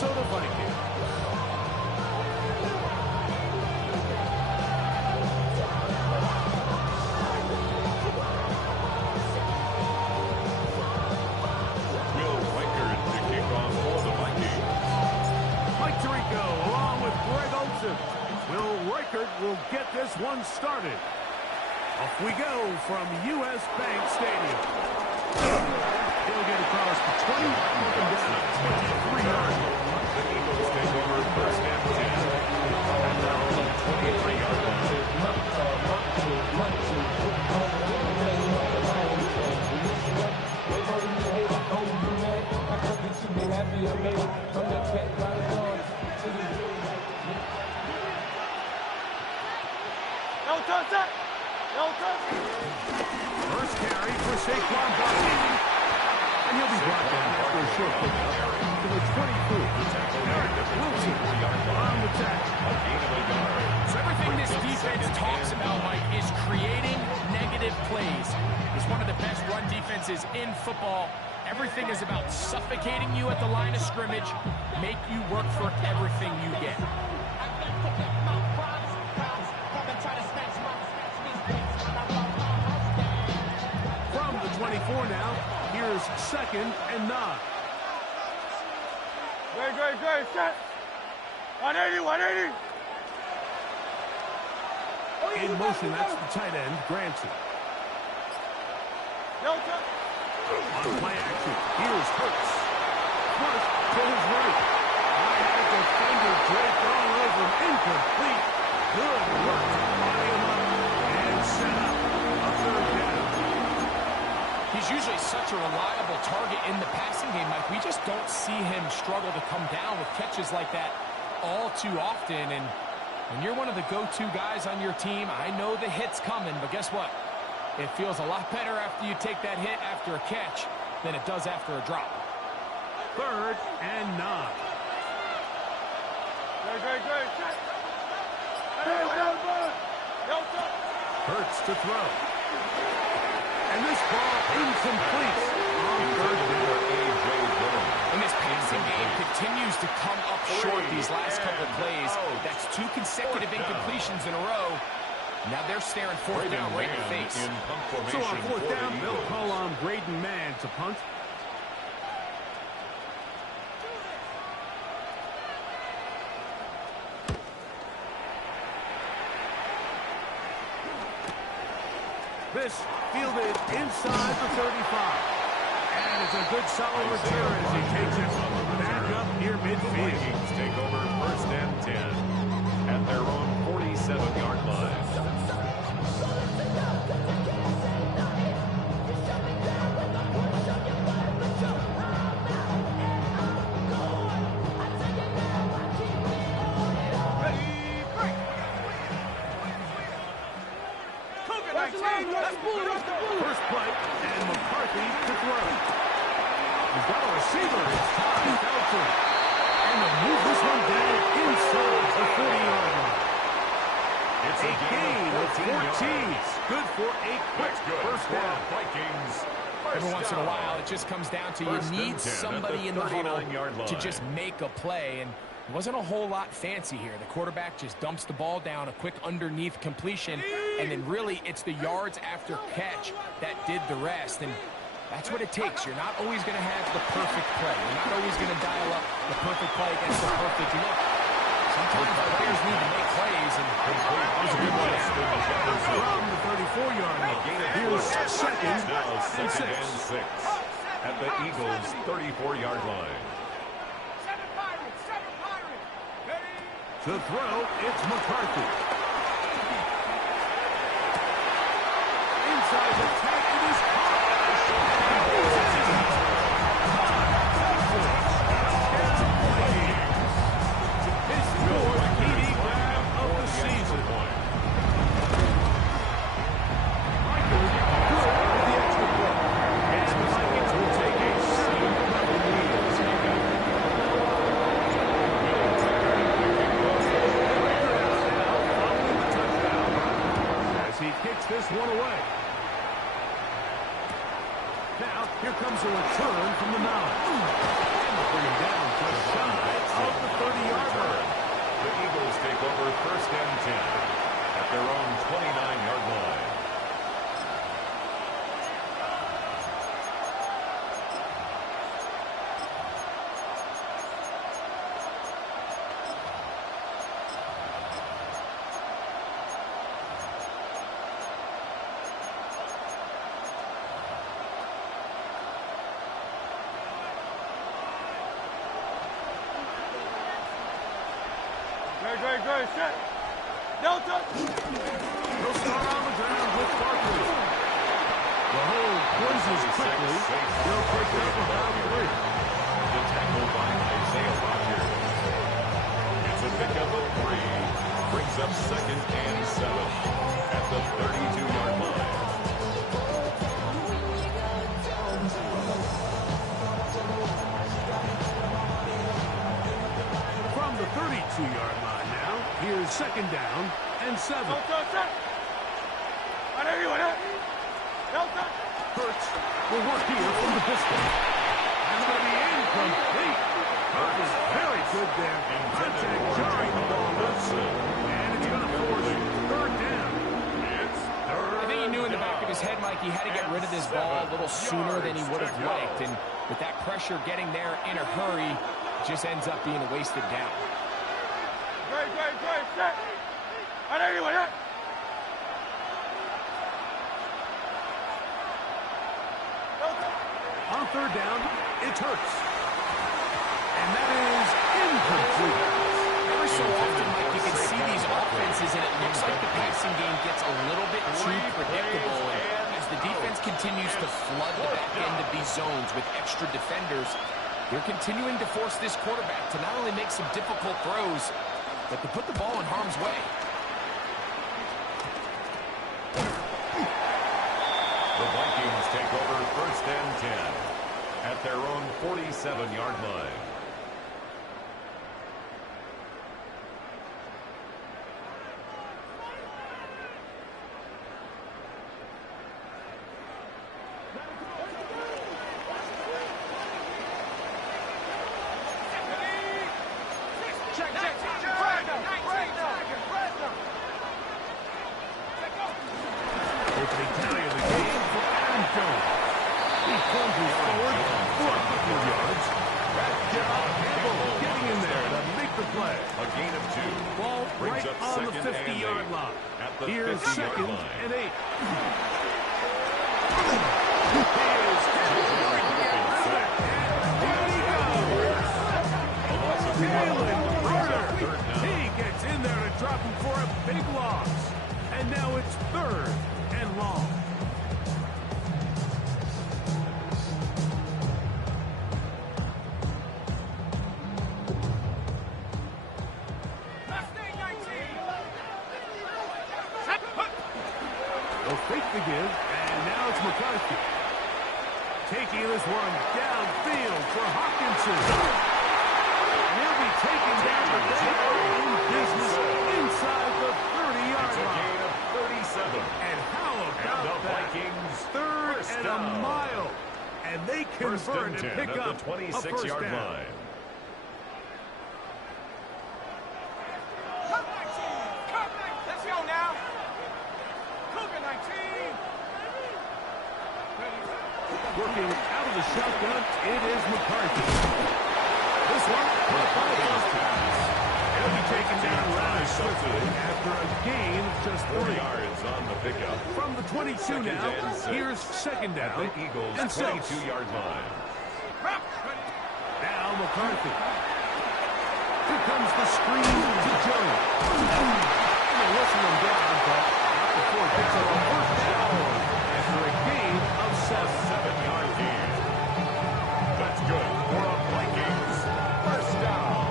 Minnesota Vikings. Will Reichard to kick off for the Vikings. Mike Tirico along with Greg Olsen. Will Reichard will get this one started. Off we go from U.S. Bank Stadium. He'll get across the 20 and down 23 yards. The Eagles take over first and 10 at their own 23-yard line. First carry for Saquon Barkley. And he'll be brought down after a short pickup to the 24. Wilson on the tackle. So everything this defense talks about, Mike, is creating negative plays. It's one of the best run defenses in football. Everything is about suffocating you at the line of scrimmage, make you work for everything you get. From the 24 now, here's 2nd and 9. Great, set. 180. In motion, that's the tight end, Granson. On play action, here's Hurts. Hurts to his right. I had a defender draped all over him. Incomplete. Good work to tie him up and set up a 3rd down. He's usually such a reliable target in the passing game, Mike. We just don't see him struggle to come down with catches like that all too often. And when you're one of the go-to guys on your team, I know the hit's coming, but guess what? It feels a lot better after you take that hit after a catch than it does after a drop. 3rd and 9. Hurts to throw. And this ball incomplete on 3rd down. And this passing game continues to come up short these last couple of plays. That's 2 consecutive incompletions in a row. Now they're staring 4th down right in the face. So on 4th down, they'll call on Braden Mann to punt. This fielded inside the 35. And it's a good solid return as he takes it back up near midfield. Vikings take over first and 10 at their own 47-yard line. First play, and McCarthy to throw. He's got a receiver. It's Todd Felton. And they'll move this one down inside the 40-yard line. It's a gain of 14. Good for a quick first down. Vikings. Every once in a while, it just comes down to you need somebody in the huddle to just make a play. And it wasn't a whole lot fancy here. The quarterback just dumps the ball down, a quick underneath completion, and then really it's the yards after catch that did the rest. And that's what it takes. You're not always going to have the perfect play. You're not always going to dial up the perfect play against the perfect look. Sometimes the players need to make plays, and that was a good one. From the 34-yard line, here's 2nd and 6. At the Eagles' 34-yard line. To throw, it's McCarthy. Inside the 10, it is caught. His 4th TD grab of the season. Michael good with the extra point. And the Vikings will take a 7-0 lead. He kicks this one away. Now, here comes a return from the 9. And they'll bring him down just shy Great, great, set. Delta. He'll start on the ground with Barkley. The hold closes quickly. They'll pick up about 3. The tackle by Isaiah Rodgers. It's a pickup of 3. Brings up 2nd and 7 at the 32-yard line. From the 32-yard line now, here's 2nd down and 7. Delta, set. 180, 180. Delta. Hurts will work here from the pistol. That's going to be incomplete. Hurts was very good there. Contact jarring the ball loose. And it's going to force 3rd down. It's 3rd. I think he knew in the back of his head, Mike, he had to get rid of this ball a little sooner than he would have liked. And with that pressure getting there in a hurry, it just ends up being a wasted down. Great, great, great, set. 180, 180. On 3rd down, it's Hurts. And that is incomplete. Every so often, Mike, you can see these offenses, and it looks like the passing game gets a little bit too predictable. And as the defense continues to flood the back end of these zones with extra defenders, they're continuing to force this quarterback to not only make some difficult throws, but to put the ball in harm's way. The Vikings take over 1st and 10 at their own 47-yard line. Check, check, check. Opening carry of the game for Aaron Jones. He plunges forward for a couple of yards. That's Gerald Campbell getting in there to make the play. A gain of 2. Ball Brings right up on the 2nd and 50-yard 8 line. at the Here's 50-yard 2nd line. and 8. Here's Campbell. Down he goes. Jalen Carter. He gets in there to drop him for a big loss. And now it's 3rd and long. They'll fake the give, and now it's McCarthy. Taking this one downfield for Hawkinson. And he'll be taken down, but they are in business inside the 30-yard It's a line. gain of 37. And how about the that? Vikings 3rd first and down. a mile. And they 1st convert and and 10 pick at up the a first 26-yard down. line. Let's go now. Cougar 19. Working out of the shotgun, it is McCarthy. This one, caught by Jones. He'll be taken down rather swiftly after a gain of just 4 3. yards on the pickup. From the 22 now, and 6. here's 2nd At down the Eagles' and 6. 22-yard line. Now McCarthy. Here comes the screen to Jones. They whistle him down, but not before it gets a first down after a gain of 7. 7-yard gain. That's good for the Vikings. First down.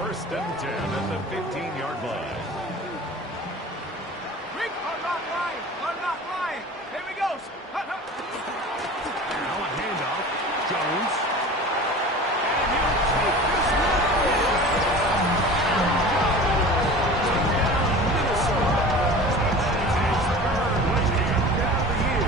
1st and 10 at the 15-yard line. Rick, unlock line. Here we go. Now a handoff. Jones. And he'll take this one. Down Minnesota. That is his 3rd touchdown of the year.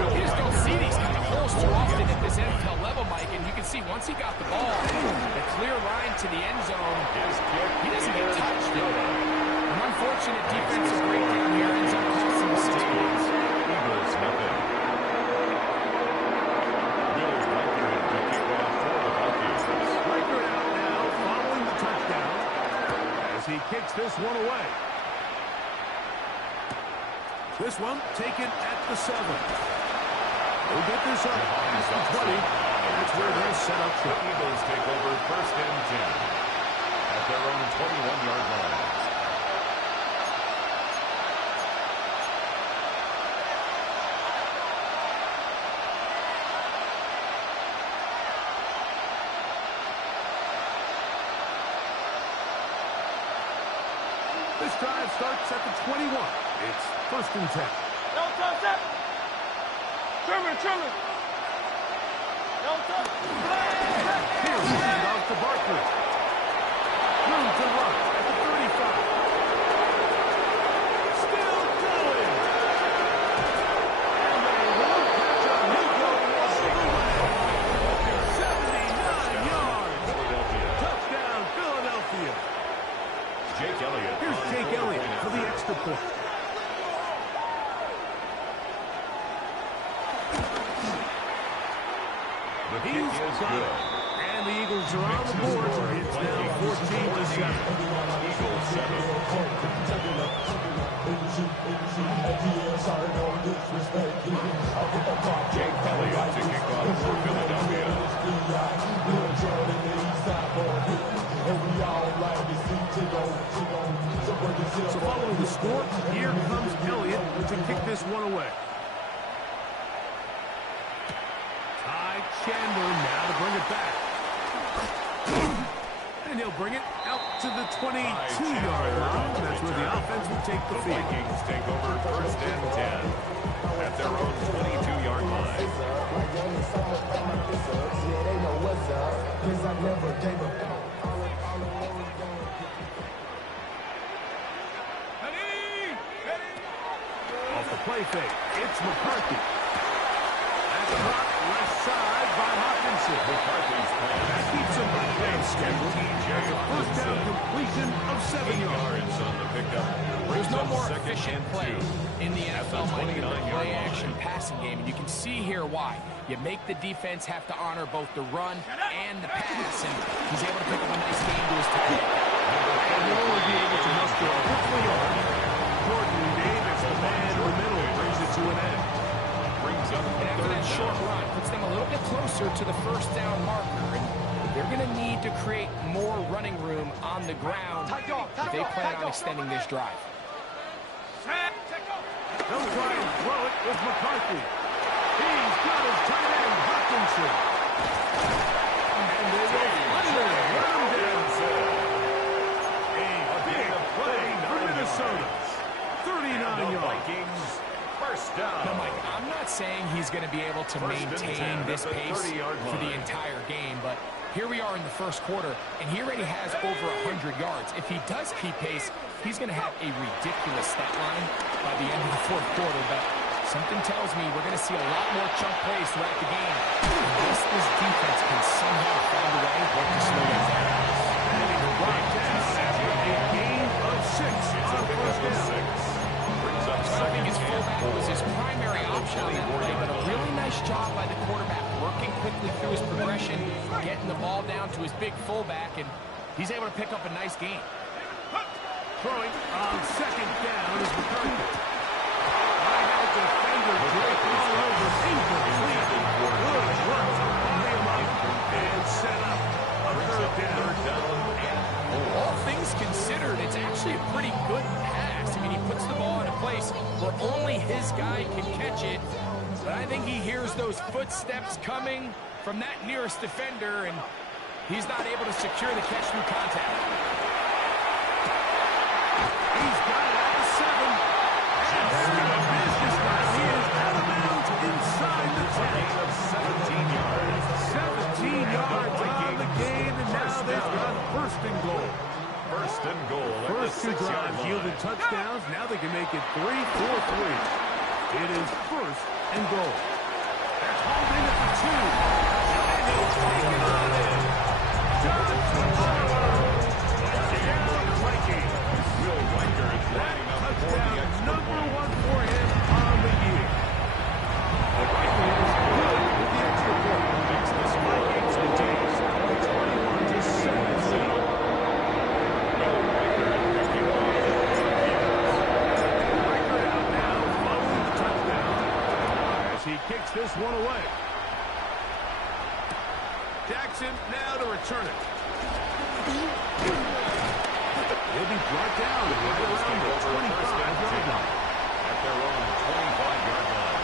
You just don't see these kind of holes too often at this NFL level, Mike, and you can see once he got the ball, the clear line to the end zone, he doesn't get touched. An unfortunate defensive breakdown here ends up costing the Eagles. Eagles nothing. Will Reichard to kick off for the Vikings. Reichard out now following the touchdown as he kicks this one away. This one taken at the 7. They'll get this up past the 20. That's where they're set up The short. Eagles take over 1st and 10 their own 21-yard line. This drive starts at the 21. It's 1st and 10. No touch that. Trimmer. No touch. Here's the handoff to Barkley. Room to run at the 35. Still going. And they won't catch up. He'll go all the way. 79 yards. Touchdown, Philadelphia. Jake Elliott. Here's Jake Elliott for the extra point. The kick He's is got good. it. And the Eagles are on the board. It's now 14-7. Eagles 7. Jake Elliott to kick off for Philadelphia. So following the score, here comes Elliott to kick this one away. Ty Chandler now to bring it back. And he'll bring it out to the 22-yard line. That's where the offense will take the field. Vikings take over 1st and 10 at their own 22-yard line. Off the play fake, it's McCarthy. At the rock, left side by Hopkinson. McCarthy's pass. That keeps him on base schedule. That's a 1st down completion of 7 yards. On the pickup. There's no more 2nd efficient and play 2. in the NFL, Mike, than the 29-yard play-action line. passing game. And you can see here why. You make the defense have to honor both the run and the pass. And he's able to pick up a nice game to his tight end. And he'll only be able to muster a couple of yards. Jordan Davis, the man in the middle, brings it to an end. Brings up And after that short run, puts them a little bit closer to the 1st down marker. And they're going to need to create more running room on the ground if they plan on extending this drive. They'll try and throw it with McCarthy. He's got his tight end, Hopkinson. And they will finally run him down. A big play for Minnesota. 39 yards. Vikings 1st down. No, Mike, I'm not saying he's going to be able to maintain this pace for the entire game, but here we are in the 1st quarter, and he already has over 100 yards. If he does keep pace, he's going to have a ridiculous stat line by the end of the 4th quarter, but something tells me we're going to see a lot more chunk plays throughout the game. Unless this defense can somehow find a way to slow that down. And he's brought down after a gain of 6 on 1st down. Brings up So I think 2nd his and fullback 4. was his primary option on that play, but a really nice job by the quarterback, working quickly through his progression, getting the ball down to his big fullback, and he's able to pick up a nice gain. Throwing on 2nd down is McCarthy. Wide-out defender, Drake all over. Incomplete. Good work to buy him up and set up a 3rd down. All things considered, it's actually a pretty good pass. I mean, he puts the ball in a place where only his guy can catch it. But I think he hears those footsteps coming from that nearest defender, and he's not able to secure the catch through contact. He's got it at the 7. And business now. He is out of bounds inside the 10. Gain of 17 yards. 17 yards on the game, and now they've got 1st and goal. 1st and goal at First the 2 6-yard drives line. yielded touchdowns. Now they can make it 3-4-3. It is 1st and goal. That's holding at the 2. And he'll take it on in. John Tavares. Touchdown, Vikings. Will Riker is lining up for the Touchdown extra number point. 1 for him on the year. The Vikings good with the extra point. Makes this Vikings continues 21-7. He kicks this one away. Jackson now to return it. He'll be brought down right around the 25-yard line. At their own 25-yard line.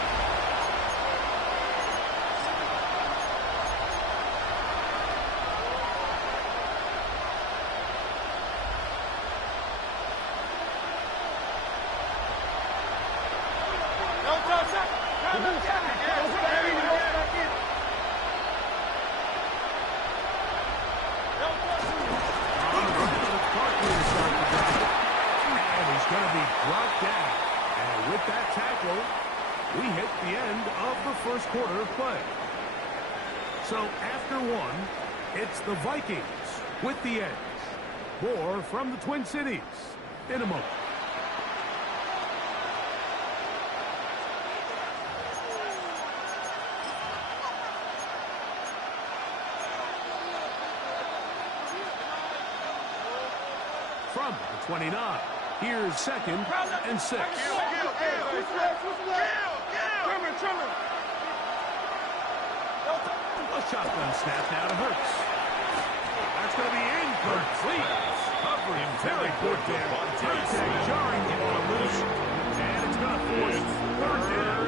Brought down. And with that tackle, we hit the end of the first quarter of play. So after one, it's the Vikings with the edge. More from the Twin Cities in a moment. From the 29. Here's 2nd and 6. A shotgun snap now to Hurts. That's going to be incomplete. Coverage very good there. Hurts jarring the ball loose. And it's going to force 3rd down.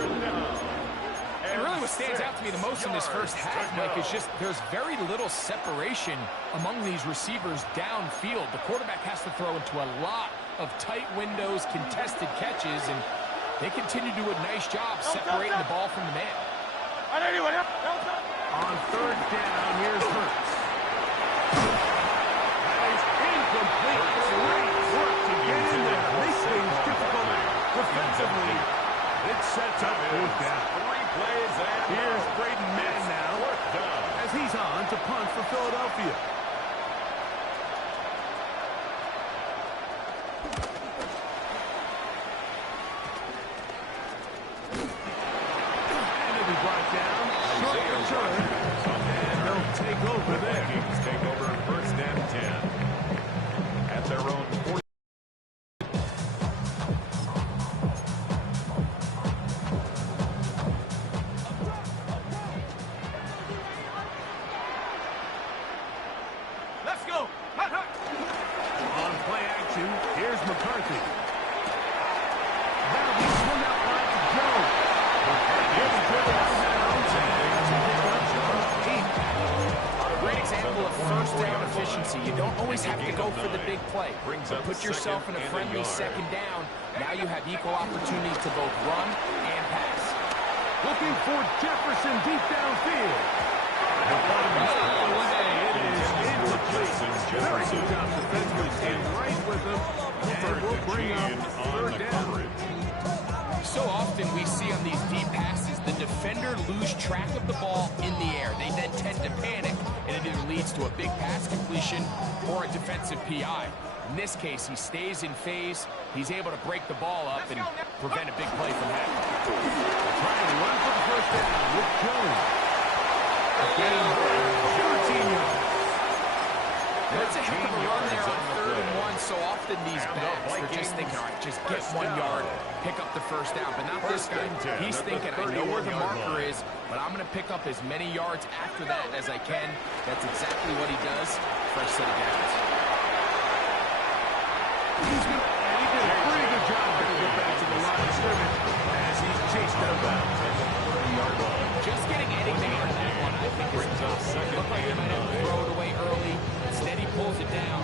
And really what stands out to me the most in this first half, Mike, is just there's very little separation among these receivers downfield. The quarterback has to throw into a lot of tight windows, contested catches, and they continue to do a nice job separating the ball from the man. On 3rd down, here's Hurts. That is incomplete. Great work to get in there. Makes things difficult defensively. It sets up 4th down. Here's Braden Mann now as he's on to punt for Philadelphia. Take over there. Vikings take over 1st and 10. At their own 40. Let's go. On play action, here's McCarthy. That'll be swung out right to Jones. He'll be driven out of bounds and Great example of 1st down efficiency. You don't always have to go for the big play. But put yourself in a friendly 2nd down. Now you have equal opportunities to both run and pass. Looking for Jefferson deep downfield. It is incomplete. Very good job defensively. Stand right with them. And we'll bring up 3rd down. So often we see on these deep passes, the defender lose track of the ball in the air. They then tend to panic, and it either leads to a big pass completion or a defensive PI. In this case, he stays in phase. He's able to break the ball up and prevent a big play from happening. Trying to run for the 1st down with Jones. Again, 13 yards. That's a heck of a run there on 3rd and 1. So often these backs, they're just thinking, all right, just get 1 yard, pick up the 1st down. But not this guy. He's thinking, I know where the marker is, but I'm going to pick up as many yards after that as I can. That's exactly what he does. First set of downs. He did a pretty good job to get back to the line of scrimmage as he's chased out of bounds. Just getting anything out of that one, I think, is tough. Looked like he might have to throw it away early. Instead, he pulls it down.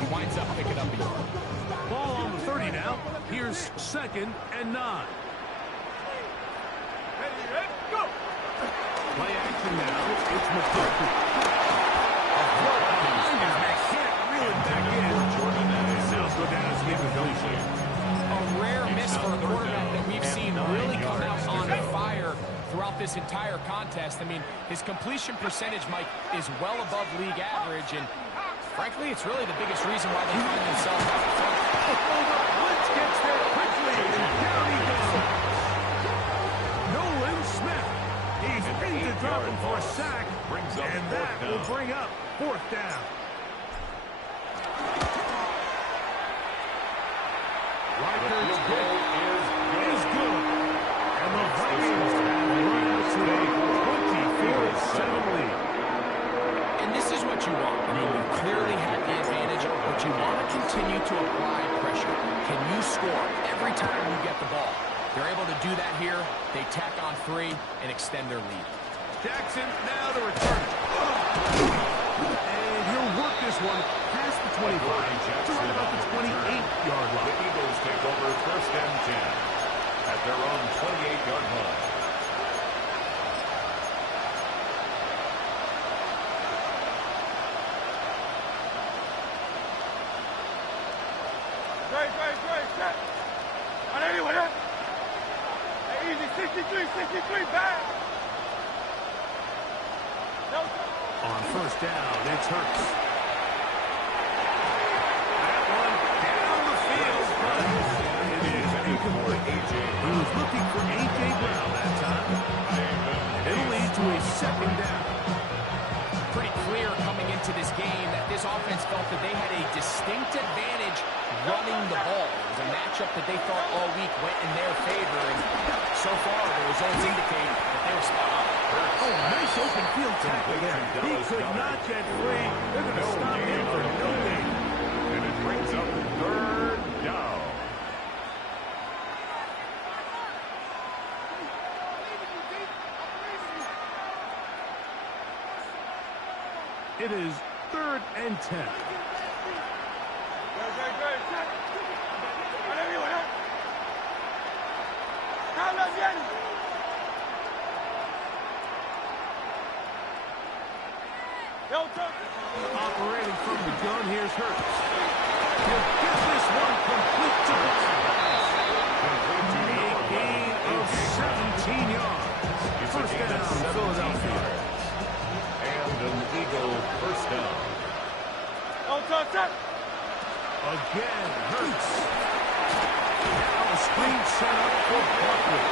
He winds up picking up a yard. Ball on the 30 now. Here's 2nd and 9. Play action now. It's McCarthy. Can't reel it back in. Now go down as incomplete. A rare miss for a quarterback that we've seen really come out on fire throughout this entire contest. I mean, his completion percentage, Mike, is well above league average, and frankly, it's really the biggest reason why they find themselves out in front. Blitz gets there quickly, and down he goes. Nolan Smith. He's in to drop him for a sack, and that will bring up 4th down. Riker's goal is good. And the Vikings have run out to a 24-7 lead. And this is what you want. I mean, we clearly have here, they tack on 3 and extend their lead. Jackson now to return it. And he'll work this one past the 25 to right about the 28-yard line. The Eagles take over first and 10 at their own 28-yard line. Great, set. On anyone, yeah? Hey, easy, 63, back. No, on first down, it's Hurts. That one down the field, but it is incomplete. He was looking for A.J. Brown that time. It'll lead to a second down. Pretty clear coming into this game that this offense felt that they had a distinct advantage running the ball. It was a matchup that they thought all week went in their favor, and so far the results indicate that they were spot on. Oh, nice open field tackle there. He could not get free. They're going to stop him for no gain. And it brings up third down. It is 3rd and 10. Great, set. On anyone, yeah? Come on, Jenny. Operating from the gun, here's Hurts. He'll get this one complete to a gain of 17 yards. First down, Philadelphia. And an Eagle first down. Again, Hurts. Now a screen set up for Barkley.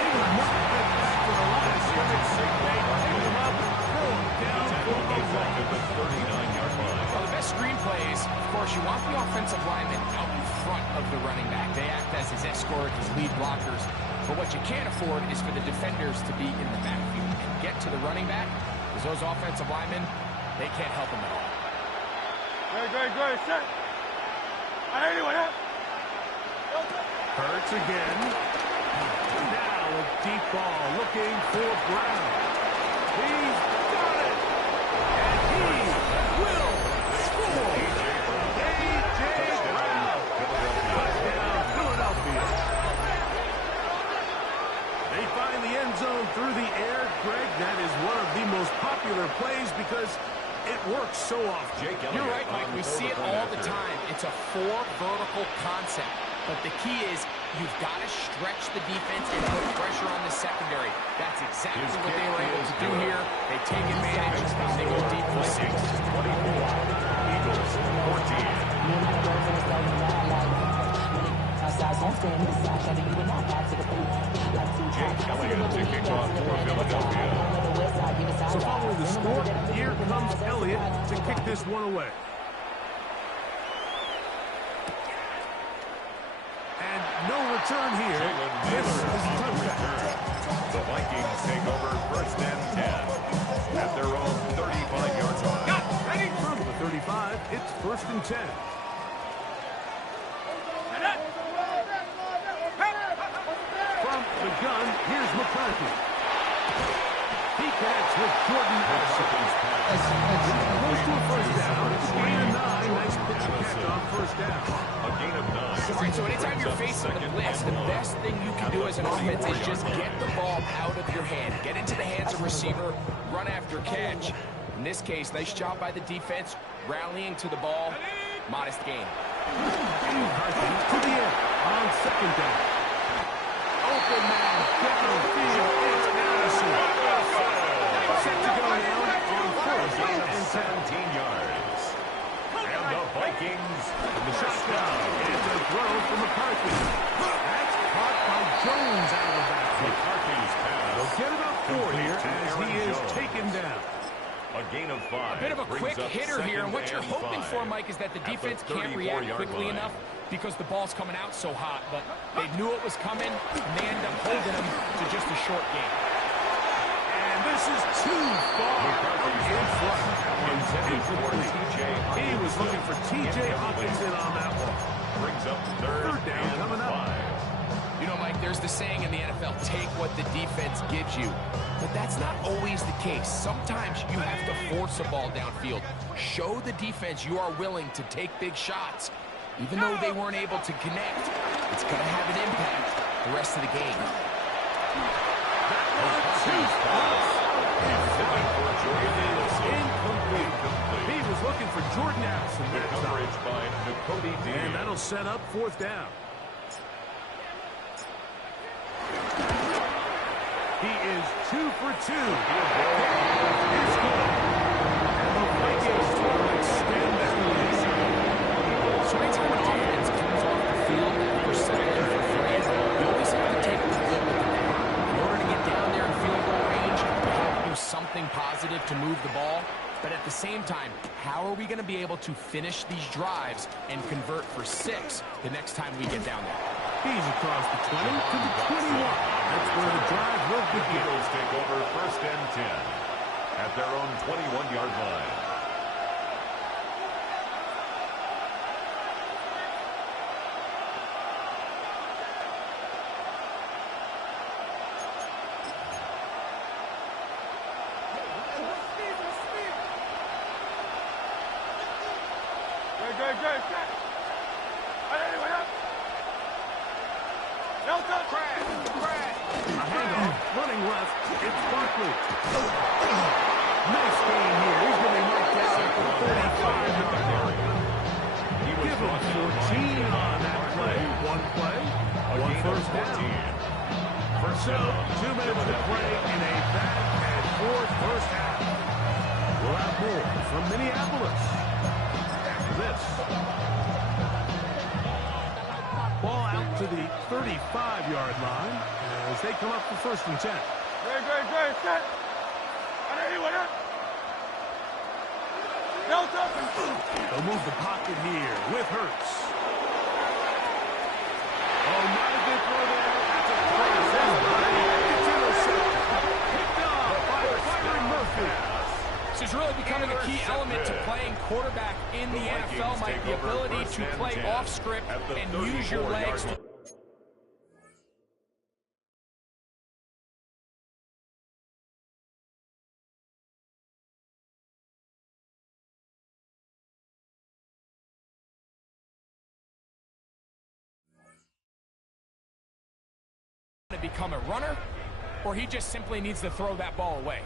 They will not get back to the line of scrimmage. They pick him up, throw him down for a run. At the 39-yard line. Well, the best screen plays, of course, you want the offensive lineman out in front of the running back. They act as his escort, his lead blockers. But what you can't afford is for the defenders to be in the backfield and get to the running back, because those offensive linemen, they can't help him at all. Great, set. On anyone, yeah? Hurts again. Now a deep ball looking for Brown. He's got it. And he will score. A.J. Brown. Touchdown, Philadelphia. They find the end zone through the air. Greg, that is one of the most popular plays because it works so often. You're right, Mike. We see it all the time. It's a 4 vertical concept. But the key is you've got to stretch the defense and put pressure on the secondary. That's exactly what they were able to do here. They take advantage. They go deep for 6. 24. Eagles 14. Jake Elliott to kick off for Philadelphia. So following the score, here comes Elliott to kick this one away. And no return here. This is a touchdown. The Vikings take over first and 10 at their own 35-yard line. From the 35, it's 1st and 10. From the gun, here's McCarthy. He connects with Jordan Addison. Close to a first down. It's a gain of 9. Nice pitch and catch on first down. A gain of 9. All right, so anytime you're facing the blitz, the best thing you can do as an offense is just get the ball out of your hand. Get into the hands of receiver, run after catch. In this case, nice job by the defense, rallying to the ball. Modest gain. McCarthy to the end on second down. Open man downfield. It's Addison. Set to go now on first and 17 yards. And the Vikings in the shotgun. It's a throw from McCarthy. That's caught by Jones out of the backfield. McCarthy's pass. They'll get it up 4 here as he is taken down. A gain of 5. A bit of a quick Brings up hitter here, and what second you're hoping and for, 5 Mike, is that the at the defense can't react 34-yard quickly line. enough because the ball's coming out so hot, but they knew it was coming, and they end up holding them to just a short gain. And this is too far in front. Intended for T.J. He was looking for T.J. Hawkinson on that one. Brings up third down and coming up. 5. You know, Mike, there's the saying in the NFL, take what the defense gives you. But that's not always the case. Sometimes you have to force a ball downfield. Show the defense you are willing to take big shots. Even though they weren't able to connect, it's going to have an impact the rest of the game. Incomplete. He was looking for Jordan Addison. Good coverage by N'Kobe Dean. And that'll set up 4th down. He is 2 for 2. It's good. And the Vikings will extend that lead. So anytime an offense comes off the field after settling for free, you always have to take the good with the bad. In order to get down there in field goal range, we have to do something positive to move the ball. But at the same time, how are we going to be able to finish these drives and convert for 6 the next time we get down there? He's across the 20 to the 21. That's where the drive will The begin. Eagles take over 1st and 10 at their own 21-yard line. Good. Anyway, up. Delta. A handoff, running left. It's Barkley. Nice game here. He's going to be marked down at the 35-yard line. Give him 14 on that play. One play, one 1st down. So, 2 minutes to play in a back and forth first half. We'll have more from Minneapolis after this. Ball out to the 35-yard line as they come up for 1st and 10. Good. Set. Anyway, up. Delta. They'll move the pocket here with Hurts. Oh, not a good throw there. That's a great save. It's intercepted. Picked off by Byron Murphy. This is really becoming a key element to playing quarterback in the NFL, Mike. The ability to play off script and use your legs to become a runner, or he just simply needs to throw that ball away.